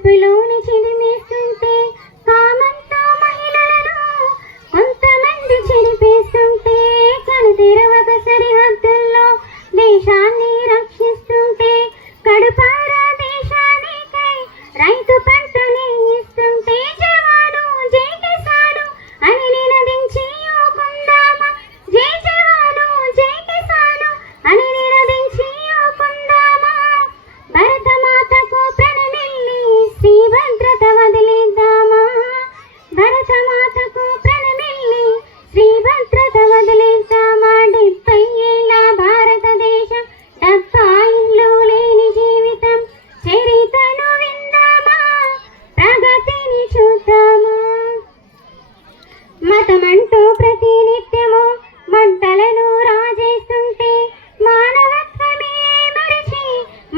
కడుపులోని చిదిమేస్తుంటే కామంతో మహిళలను కొంతమంది చెరిపేస్తుంటే కనుతెరవక సరిహద్దుల్లో దేశాన్ని రక్షిస్తుంటే కడుపారా దేశానికై రైతు పంటని ఇస్తుంటే జవాను జై కిసాను అని నినదించి ఊకుందామా జై జవాను జై కిసాను అని నినదించి ఊకుందామా భరతమాతకు ప్రణమిల్లి శ్రీ భద్రత వదిలేద్దామా భరతమాతకు ప్రణమిల్లి శ్రీ భద్రత వదిలేద్దామా 70 ఏళ్ళ భారతదేశం డబ్బా ఇల్లు లేని జీవితం చరితను విందామా ప్రగతిని చూద్దామా మతమంటూ ప్రతి నిత్యము మంటలను రాజేస్తుంటే మానవత్వమే మరిచి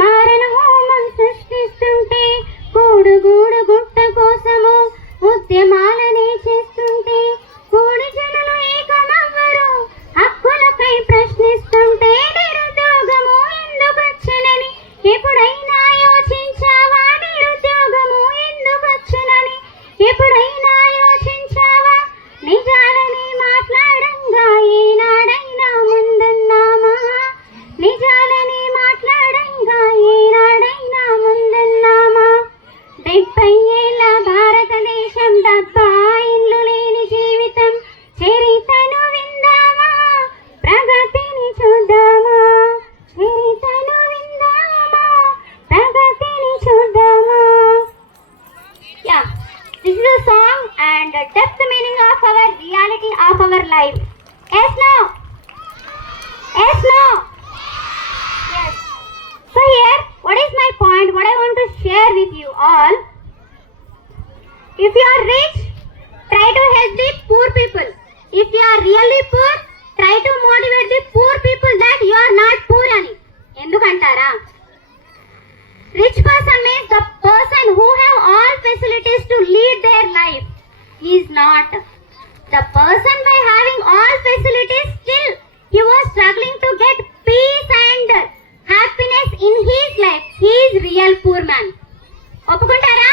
మారణ హోమం సృష్టిస్తుంటే గూడు గుట్ట కోసము ఉద్యమాలనే చేస్తుంటే కూడి జనులు ఏకమవ్వరు హక్కులపై ప్రశ్నిస్తుంటే నిరుద్యోగము ఎందుకొచ్చునని ఎప్పుడైనా యోచించావా నిరుద్యోగము ఎందుకొచ్చునని ఎప్పుడైనా యోచించావా నిజాలని మాట్లాడంగా ఏనాడైనా ముందున్నామా నిజాలని మాట్లాడంగా ఏనాడైనా ముందున్నామా 70 ఏళ్ళ భారతదేశం డబ్బా ఇల్లు లేని జీవితం చరితను విందామా ప్రగతిని చూద్దామా చరితను విందామా ప్రగతిని చూద్దామా Yeah, this is a song and depth the meaning of our reality of our life. Yes, no? Yes, no? Yes. So here, what is my point? What I want to share with you all. If you are rich, try to help the poor people. If you are really poor, try to motivate the poor people that you are not poor ani. Endukantara? Rich person means the person who have all facilities to lead their life. He is not. The person by having all facilities still he was struggling to get peace and happiness in his life. He is real poor man. ఒప్పుకుంటారా?